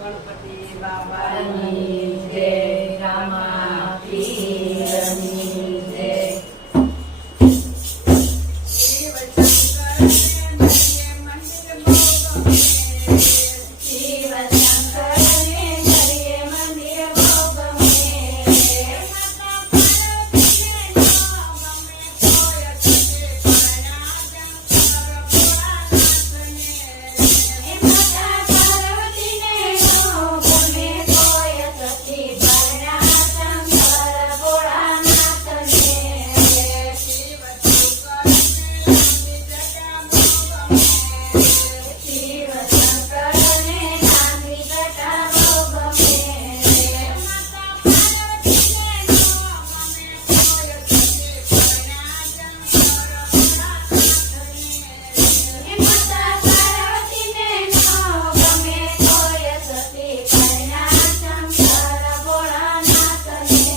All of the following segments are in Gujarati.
ગણપતિ બાપાની જય, રામા પીરની જય. શિવ શંકરને ધરીએ મંદિર બહુ ગમે. શિવ શંકરને ધરીએ મંદિર બહુ ગમે. માતા પાર્વતીને ન ગમે કોઈ સતી પરણાજન કર ભોળાનાથને. માતા પાર્વતીને ન ગમે કોઈ સતી પરણાજન કર ભોળાનાથને. શિવ શંકરને લાંબી જટા બહુ ગમે. શિવ શંકરને લાંબી જટા બહુ ગમે. માતા પાર્વતીને ન ગમે કોઈ સતી પરણાજન કર ભોળાનાથને. માતા પાર્વતીને ન ગમે કોઈ સતી પરણાજન કર ભોળાનાથને.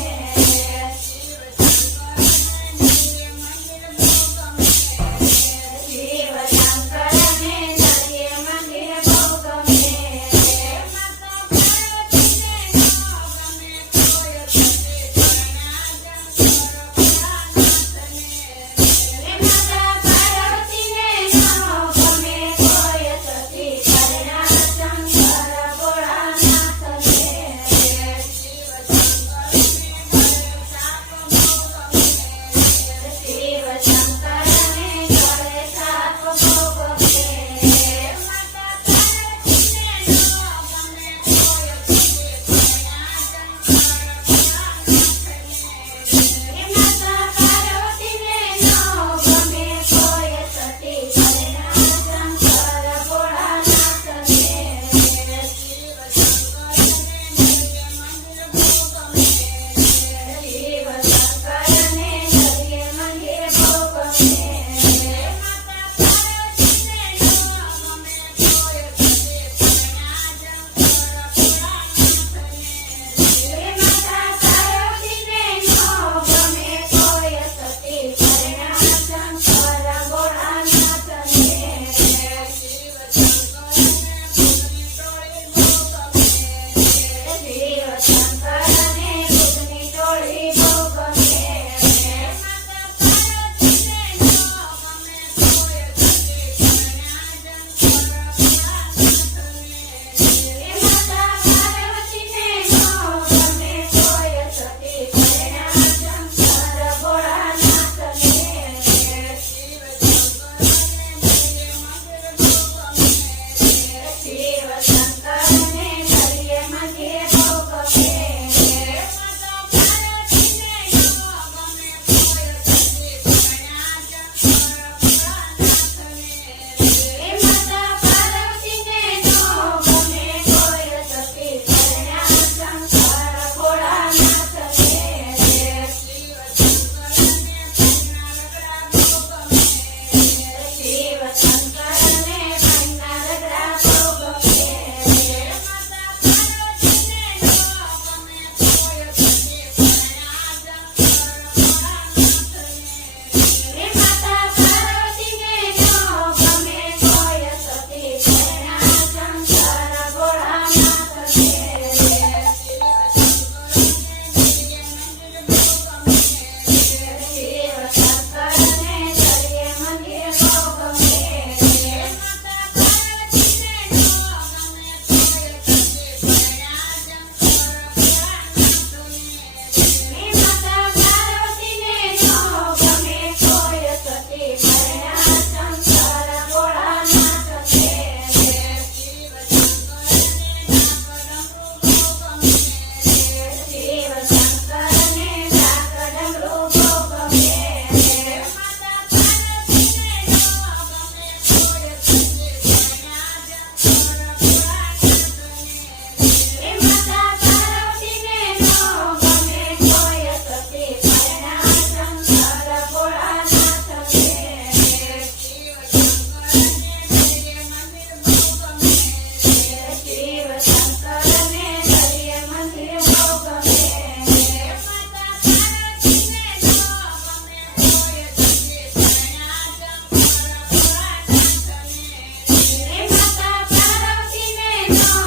શિવ શંકરને ધરીએ મંદિર બહુ ગમે. માતા પાર્વતીને ન ગમે કોઈ સતી પરણાજન કર ભોળાનાથને. માતા પાર્વતીને ન ગમે કોઈ સતી પરણાજન કર ભોળાનાથને. શિવ શંકરને ગળે સાપ બહુ ગમે. શિવ શંકરને ગળે સાપ બહુ ગમે. માતા પાર્વતીને ન ગમે કોઈ સતી પરણાજન કર ભોળાનાથને. માતા પાર્વતીને ન ગમે કોઈ સતી પરણાજન કર ભોળાનાથને. શિવ શંકરને ધરીએ મંદિર બહુ ગમે. શિવ શંકરને ધરીએ મંદિર બહુ ગમે. માતા પાર્વતીને ન ગમે કોઈ સતી પરણાજન કર ભોળાનાથને. માતા પાર્વતીને ન ગમે કોઈ સતી પરણાજન કર ભોળાનાથને. શિવ શંકરને ભૂતની ટોળી બહુ ગમે. શિવ શંકરને ભૂતની ટોળી બહુ ગમે. માતા પાર્વતીને ન ગમે કોઈ સતી પરણાજન કર ભોળાનાથને. માતા પાર્વતીને ન ગમે કોઈ સતી પરણાજન કર ભોળાનાથને. શિવ શંકરને ધરીએ મંદિર બહુ ગમે. શિવ શંકરને ધરીએ મંદિર બહુ ગમે. માતા પાર્વતીને ન ગમે કોઈ સતી પરણાજન કર ભોળાનાથને. માતા પાર્વતીને ન ગમે કોઈ સતી પરણાજન કર ભોળાનાથને. શિવ શંકરને ભાઈના રગડા બહુ ગમે. શિવ શંકરને ભાઈના રગડા બહુ ગમે. માતા પાર્વતીને ન ગમે કોઈ સતી પરણાજન કર ભોળાનાથને. માતા પાર્વતીને ન ગમે કોઈ સતી પરણાજન કર ભોળાનાથને. શિવ શંકરને ધરીએ મંદિર બહુ ગમે. માતા પાર્વતીને ન ગમે કોઈ સતી પરણાજન કર ભોળાનાથને. માતા પાર્વતીને ન ગમે કોઈ સતી પરણાજન કર ભોળાનાથને. શિવ શંકરને ડાક ડમરું બહુ ગમે. માતા પાર્વતીને ન ગમે કોઈ સતી પરણાજન કર ભોળાનાથને. માતા પાર્વતીને ન ગમે કોઈ સતી પરણાજન કર ભોળાનાથને. શિવ શંકરને ધરીએ મંદિર બહુ ગમે. શિવ શંકરને ધરીએ મંદિર બહુ ગમે. માતા પાર્વતીને ન ગમે કોઈ સતી પરણાજન કર ભોળાનાથને. માતા પાર્વતીને ન